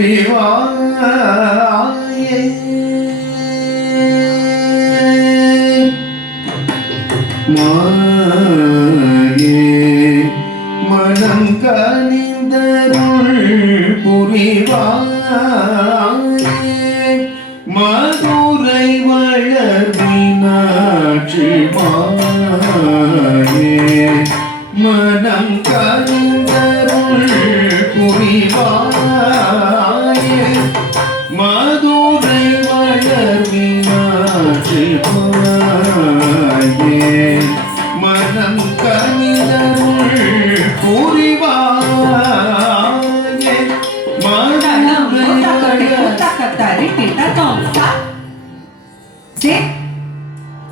புரிவாயே மாயே மனம் கனிந்தருள் புரிவாயே மதுரை வளர் மீனாட்சி மாயே மனம் கனிந்தருள் புரிவாயே மதுரை வளர் மீனாட்சி மாயே மனம் கனிந்தருள் புரிவாயே மதுரை வளர்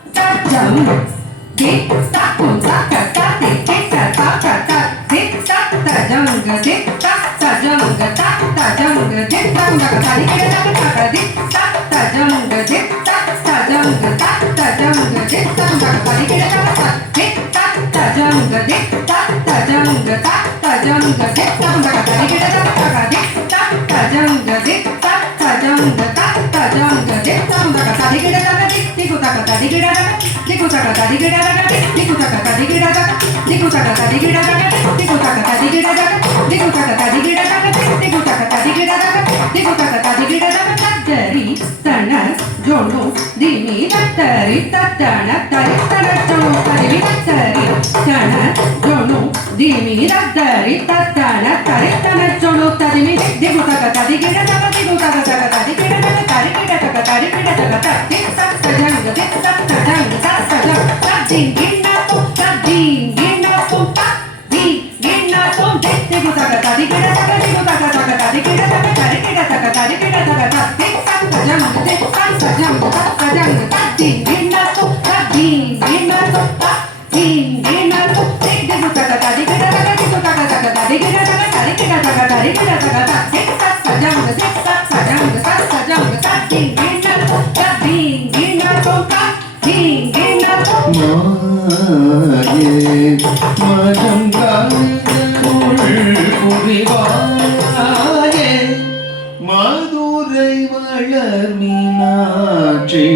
மதுரை வளர் மீனாட்சி மாயே மனம் கனிந்தருள் புரிவாயே மதுரை வளர் மீனாட்சி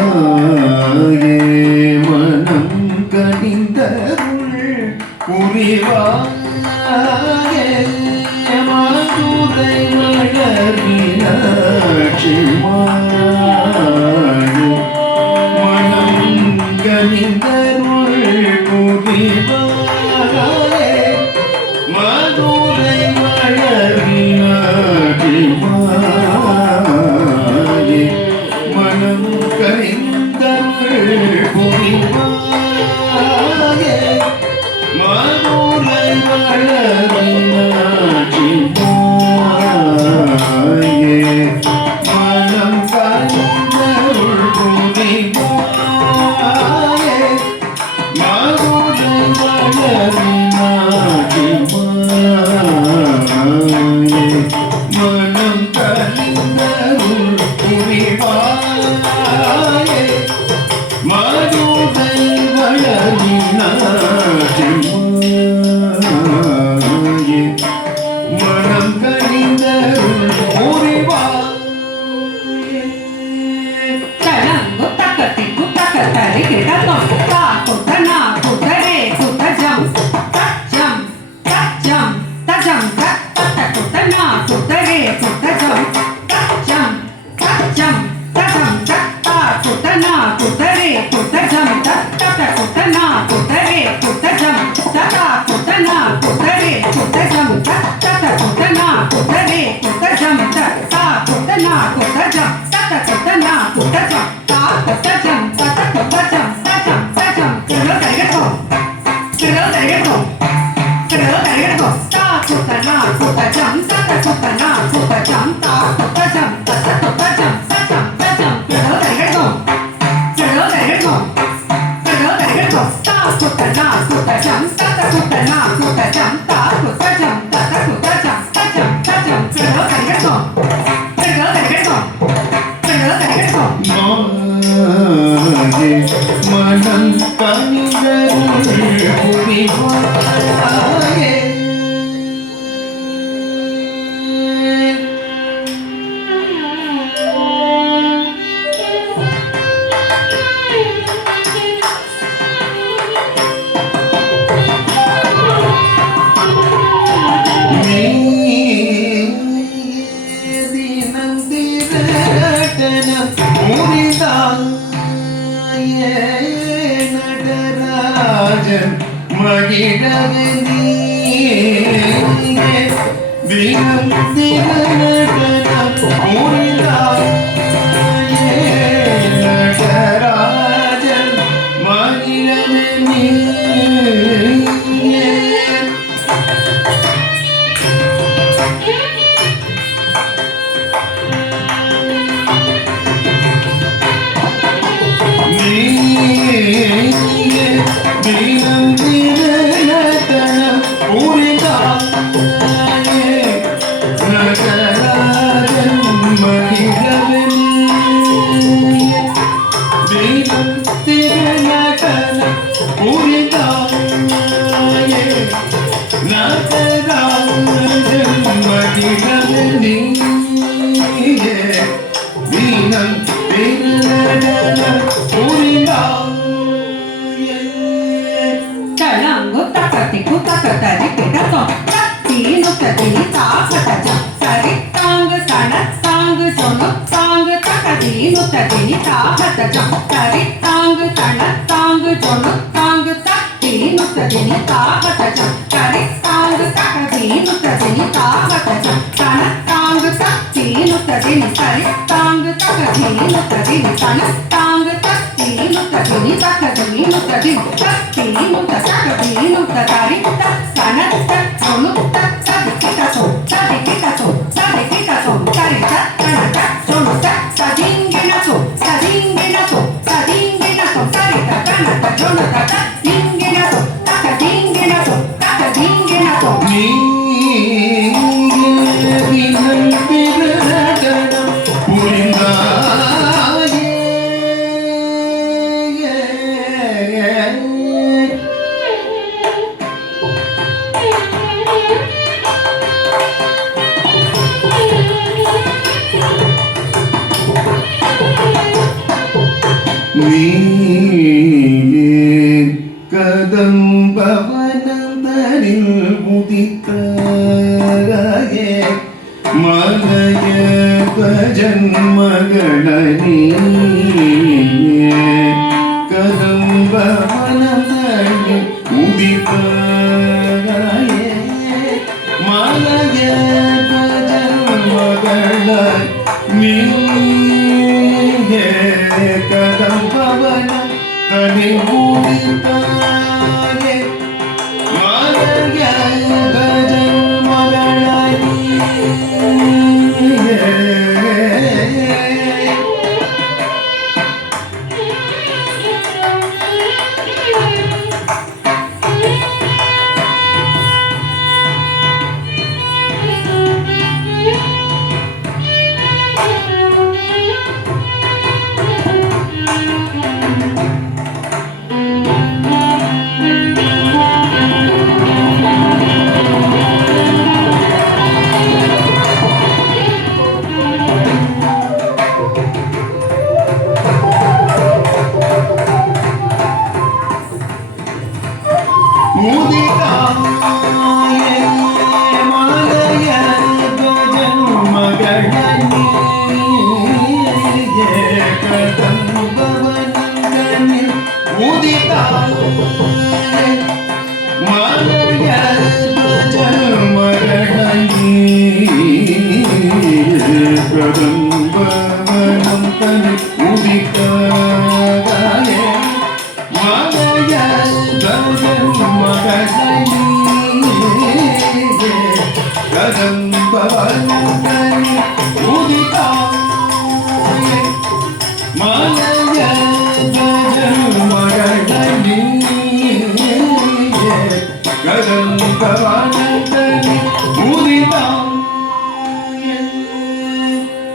மாயே மனம் கனிந்தருள் புரிவாயே மதுரை வளர் மீனாட்சி மாயே மனம் கனிந்தருள் புரிவாயே மதுரை வளர் மீனாட்சி மாயே மனம் கனிந்தருள் புரிவாயே மதுரை வளர் மீனாட்சி மாயே மனம் கனிந்தருள் புரிவாயே மதுரை வளர் மீனாட்சி மாயே மனம் கனிந்தருள் புரிவாயே jam ta ta ta kuta na kuta re kuta jam ta ta kuta na kuta re kuta jam ta ta ta kuta na kuta re kuta jam ta ta kuta na kuta jam ta ta kuta na kuta jam ta kuta jam ta ta kuta jam ta jam ta jam kero kero kero kero kero kero ta kuta na kuta jam ta ta kuta na kuta jam ta kuta jam ta ta kuta jam ta jam ta jam kero kero kero kero kero kero ta kuta na kuta jam ta ta kuta na kuta jam ta kuta jam ta ta kuta jam ta jam ta jam kero kero kero kero kero kero மாயே மனம் கனிதருள் புரிவாயே நடராஜன் மகிழவே தினம் தினம் நடராஜன் மகிழவே தினம் தினம் புரிதாயே நடராஜன் மகிழவே தினம் தினம் புரிதாயே நடராஜன் மகிழவே தினம் தினம் புரிதாயே talango takati kutakatari kitato tino tatini takataja sari tang sana tang sono tang takatino tatini takataja sari tang sana tang sono tang tatino tatini takataja sari tang takatino tatini takataja sana tang tatino tatini sari tang takatino tatini sana tang tatino tatini takatino tatini tatino takatino tatari sana sono tadikitato tadikitato tadikitato tarita tanata sono tadinginato tadinginato tadinginato tarita tanata sono tadinginato takadinginato takadinginato கதம்பவனந்தரில் முதித்தாயே மலய ஜன்மகணனீயே கதம்பவனந்தரில் முதித்தாயே மலய ஜன்மகணனீயே கதம்பவன தனி முதித்தாயே மலய కదంబవనందని ఉదితం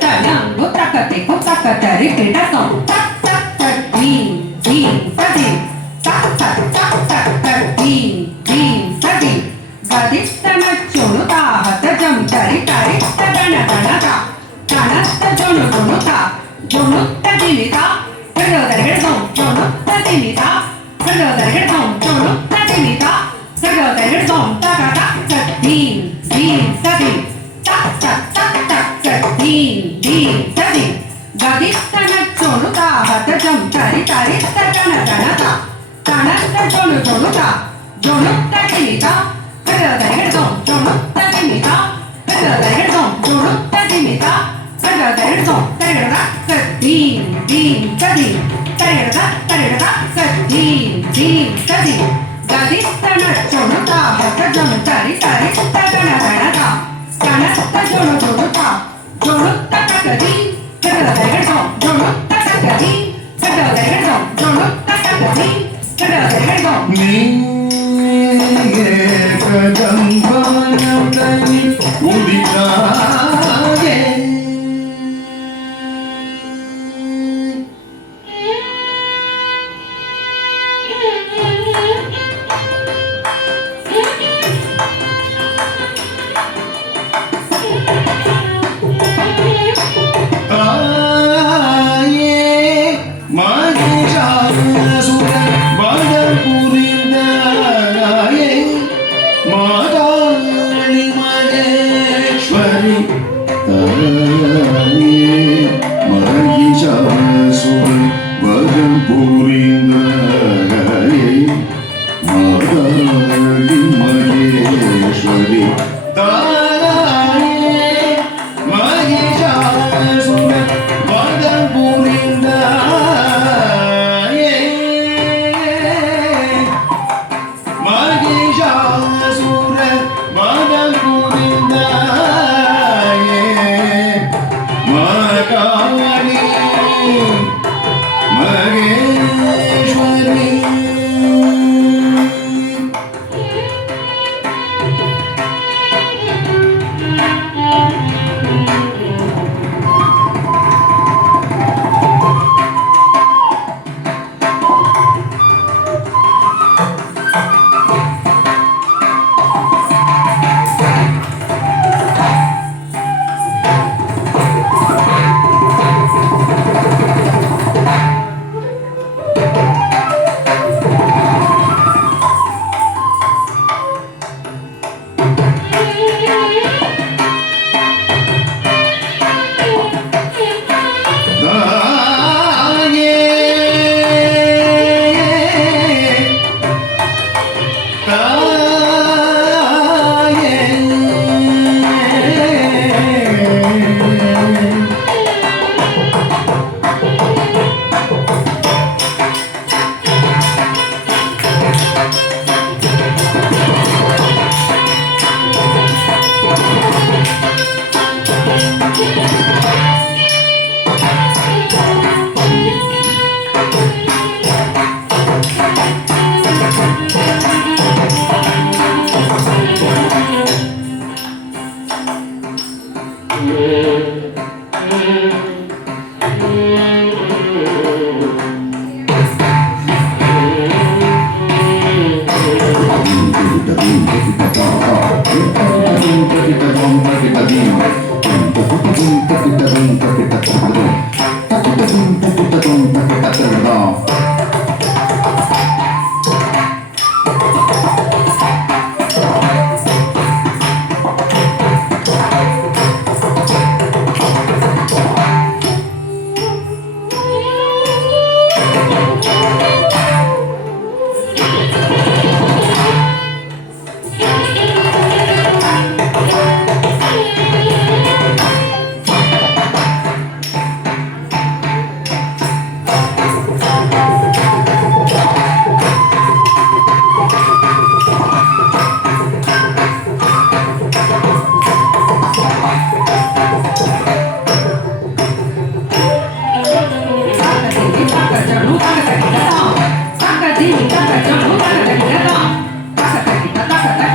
తనంగు తకతి కుతకతరి కిడతం తక్ తక్ తక్ దీం దీం తదిం తక్ తక్ తక్ తక్ తక్ దీం దీం తదిం గదిస్తన చొణుతా హతజం తరి తరిత్త గణ గణత గణస్త జొను జొనుత జొనుత్త దినిత గడగడగడం జొనుత్త దినిత గడగడగడం జొనుత్త దినిత గడగడగడం తక తక్ తక్ దీం దీం తదిం తక్ తక్ తక్ తక్ తక్ దీం దీం తదిం గదిస్తన చొణుతా హతజం తరి తరిత్త గణ గణత గణస్త జొను జొనుత జొనుత్త దినిత గడగడగడం జొనుత్త దినిత గడగడగడం జొనుత్త దినిత గడగడగడం గడగడగ దీం దీం తదిం గడగడగ దీం దీం తదిం గదిస్తన చొణుతా హతజం తరి తరిత్త గణ గణత గణస్త జొను జొనుత జొనుత్త తగది గడగడగడం జొనుత్త తగది గడగడగడం జొనుత్త తగది గడగడగడం నీయే కదంబవనందని ఉదితాయే தாயே மகிஷாசுர வதம் புரிந்தாயே மாதாளி மகேஸ்வரி தாயே மகிஷாசுர வதம் புரிந்தாயே மாதாளி மகேஸ்வரி தாயே மகிஷாசுர வதம் புரிந்தாயே மகிஷாசுர வதம் புரிந்தாயே மகாளி மகேஸ்வரி Taka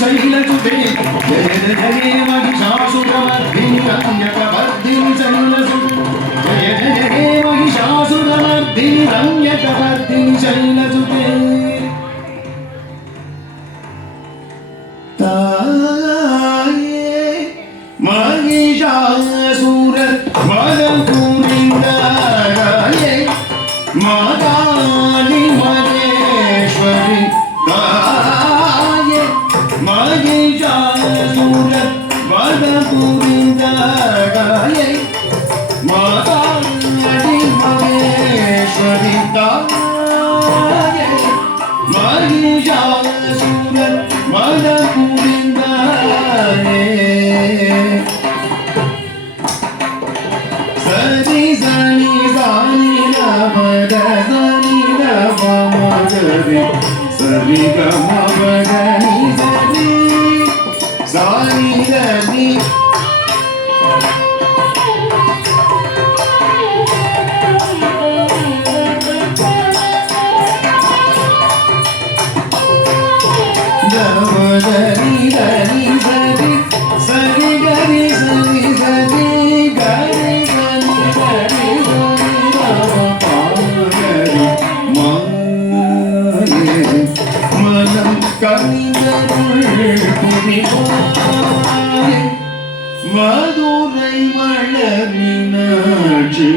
शैलसुते जय जय महिषासुरमर्दिनि रम्यकवर्धिनि शैलसुते जय जय महिषासुरमर्दिनि रम्यकवर्धिनि शैलसुते ताये महिषासुरवधपुरीन्द्राये माताली महेश्वरी ताये महिषासुरवधपुरीन्द्राये माताली महेश्वरी ताये महिषासुरवधपुरीन्द्राये सनि सनि सानि नमद सनि नमगरि सनि गमगरि सनि सानि रनि गमगरि रनि सनि सनि गरि सनि सनि गरि மதுரை வளர்மினாட்சி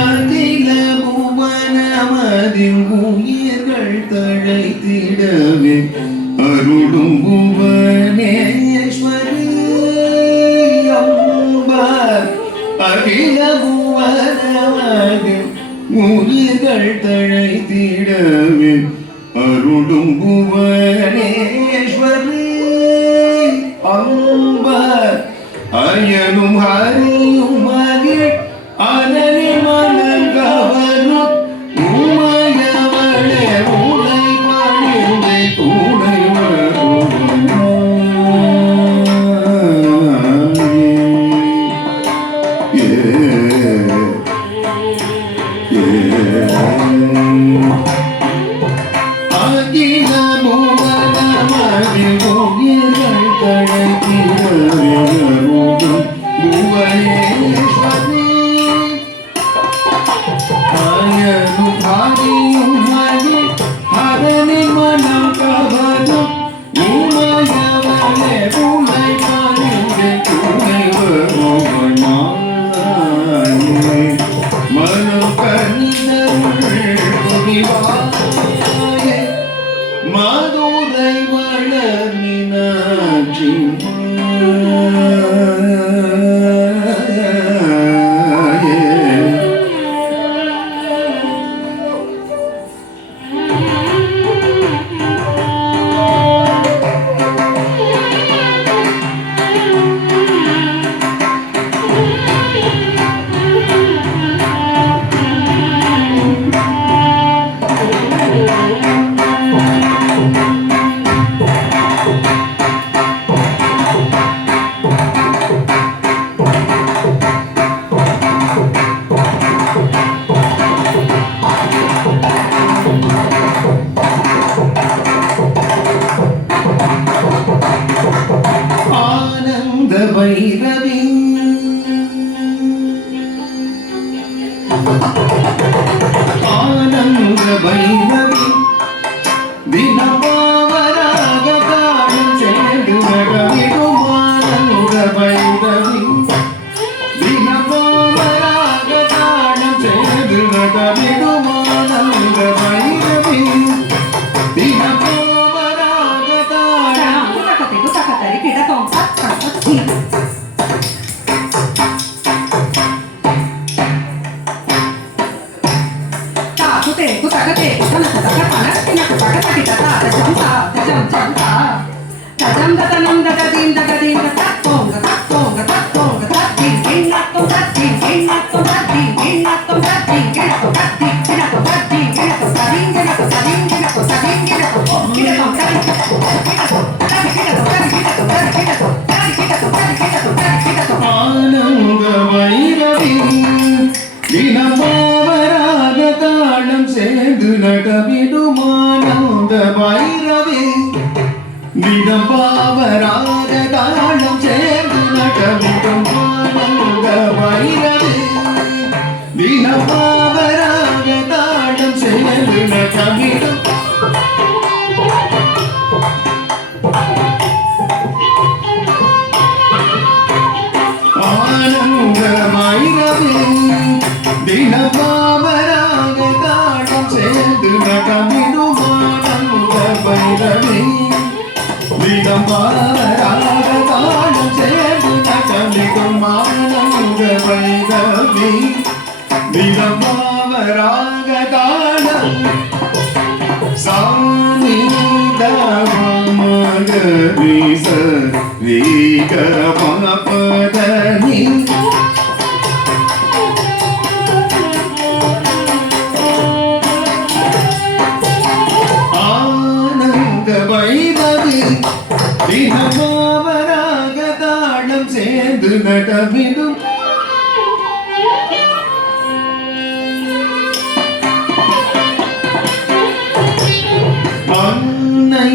அகில புவனமதில் உயிர்கள் தழைத்திடவே அருளும் புவனேஸ்வரி அம்பார் அகில புவனமதில் உயிர்கள் தழைத்திடவே அருளும் புவனேஸ்வரி அம்பார் அயனும் ஹரியும் மகிழ் அனனி மனங்கவனும் உமையவளே உனை பணிந்தை துணை அகில புவனமதில் உயிர்கள் தழைத்திடவே அருளும் புவனேஸ்வரி அயனும் ஹரியும் மகிழ் ஹரணி மனம் கவனும் உமையவளே உனை பணிந்தை துணை வருவனாயே மனம் கனிதருள் புரிவாயே மதுரை வளர் மீனாட்சி விதம் பாவராக தாளம் சேர்ந்து நடமிடும் ஆனந்த வைரவி தினம் பாவராக தாளம் சேர்ந்து நடமிடும் ஆனந்த வைரவி தினம் பாவராக தாளம் சேர்ந்து நடமிடும் ஆனந்த வைரவி விதம் பாவராக தாளம் சேர்ந்து நடமிடும் ஆனந்த வைரவி விதம் பாவராக தாளம் சாமி மகரி சரி கமபதனி ஆனந்த வைரவி தினபாவராக தாளம் சேர்ந்து நடமிடும் அன்னை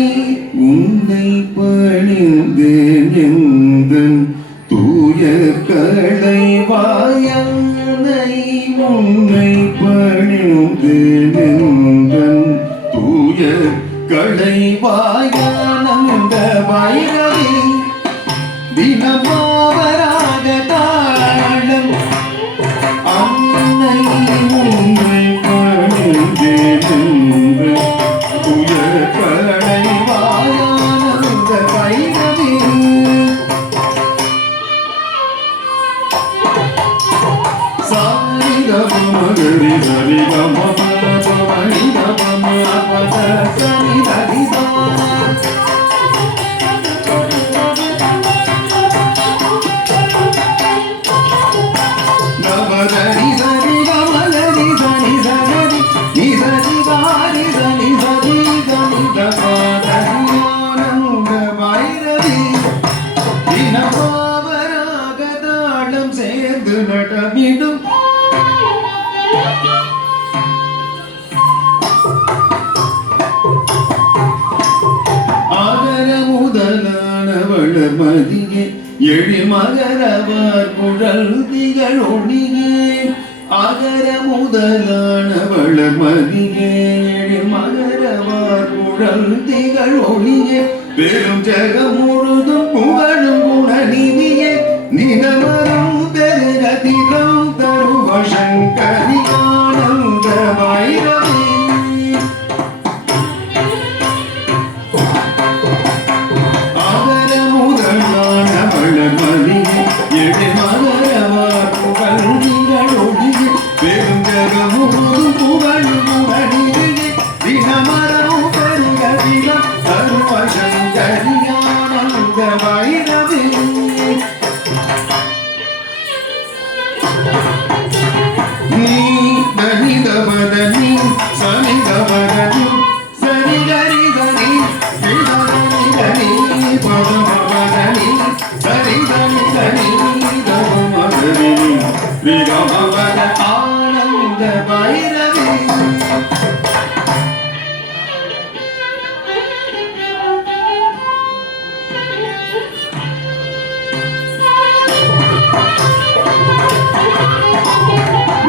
உன்னை பணிந்தேன் எந்தன் தூய களைவாயன்னை உன்னை பணிந்தேன் எந்தன் தூய களைவாயானந்த வைரவி தினபாவராக தாளம் அன்னை உன்னை பணிந்தேன் எந்தன் தூய களைவாயானந்த வைரவி சாரிதமகரி சரிகமபவனிதமபதசனிதரிதா நமதரி சரிகமலரி சனி சகரி நிசரி காரி சனி சரி கணிதபாதரியானந்த வைரவி தினபாவராக தாளம் சேர்ந்து நடமிடும் ஆகர முதலான வளர்மதியே எழிமகரவர் குழல் திகழ் ஒளியே ஆகர முதலான வளர்மதியே எழிமகரவர் குழல் திகழ் ஒளியே பெரும் ஜெகம் முழுதும் புகழும் குணநிதியே நினவரும் பெருகதிரம் தருவ சங்கரி ஆனந்த வைரவி ஆகர முதலான வளர்மதியே எழிமகரவர் குழல் திகழ் ஒளியே பெரும் ஜெகம் முழுதும் புகழும் குணநிதியே தினமரம் பெருகதிரம் தருவ சங்கரியானந்த வைரவி நீ தனிதபதனி சனிதபதனி சரிகரிதனி விதனி பதமபதனி சரிதனி தமமதனி விகமபத ஆனந்த வைரவி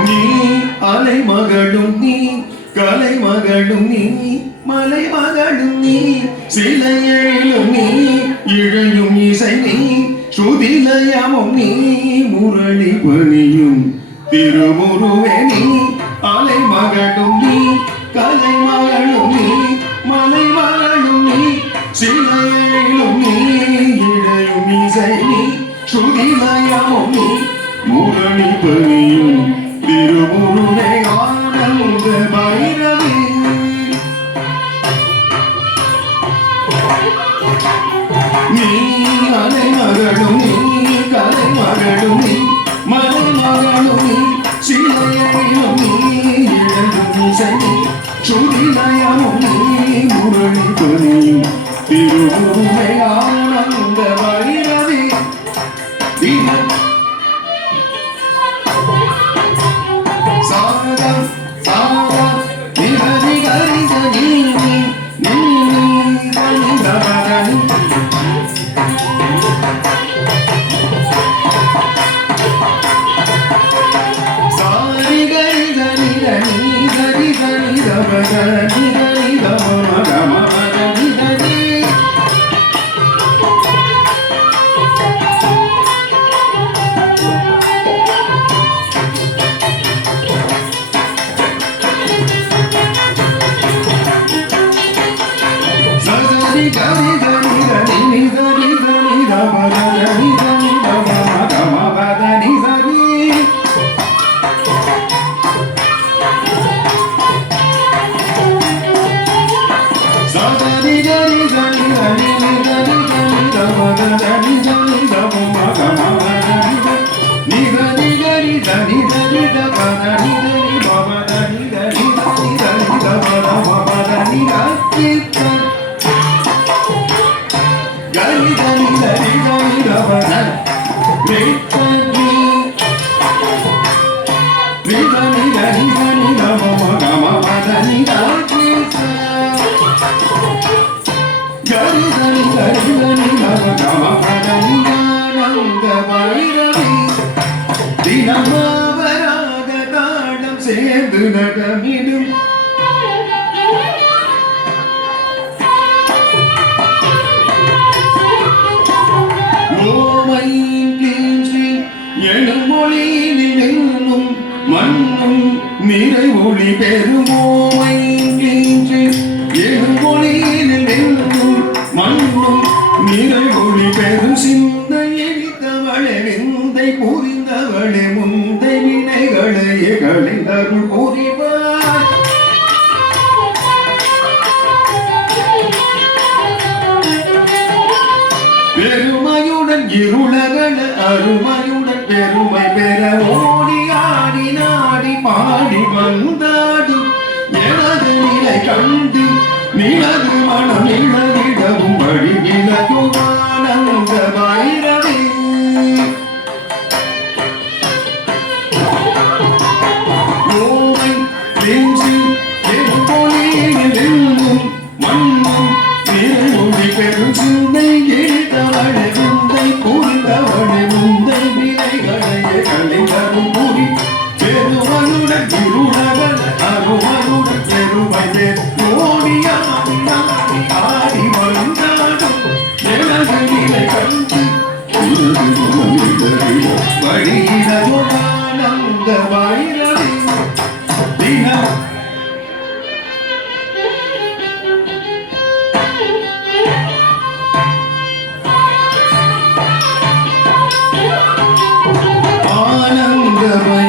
நீ அலைமகளும் நீ கலைமகளும் நீ மலைமகளும் நீ சிலையெழிலும் நீ இழையும் இசை நீ ஸ்ருதிலயமும் நீ முரளி பணியும் திருமுருவே நீ அலைமகளும் நீ கலைமகளும் நீ மலைமகளும் நீ சிலையெழிலும் நீ இழையும் இசை நீ ஸ்ருதிலயமும் நீ முரளி பணியும் திருமுருகே ஆனந்த வைரவி நீ அலைமகளும் நீ கலைமகளும் நீ மலைமகளும் நீ சிலையையும் நீ இழந்தும் இசை நீ சுதிலயமும் நீ முரளி பணியும் திருமுருகே ஆனந்த வைரவி சாதம் சாதம் நிகரி கரி சனி நீ நீ நீ பைரவி தினமாவராக தாடம் சேர்ந்து நடமிடும் எழுமொழியிலும் மண்ணும் நிறை ஒளி பெருமோமை எழுமொழியிலும் மண்ணும் நிறை ஒளி பெரும் சிந்தை எரித்தவளே விந்தை புரிந்தவளே முந்தை வினைகளையே களைந்தருள் புரிவார் பெருமையுடன் இருளகல அருமையுடன் பெருமை பெற ஓடி ஆடி நாடி பாடி வந்தாடும் எனது நிலை கண்டு நிலது மனம் இழவிடவும் வழிவிலகுவானந்த பைரவி ஓமை நெஞ்சில் எப்பொழிலும் மண்ணும் நிறமொழி பெரும் சிந்தை எழுத்தவளை முந்தை புரிந்தவளை முந்தை வினைகளையே கலைந்தரும் புரி பெருமையுடன் இருளவன அருமையுடன் பெருமையே ஓடியாடி நாடி ஆடி வந்தாடும் எனது நிலை கண்டு வழியிடமுடானந்த பைரவி தினம் ஆனந்தமய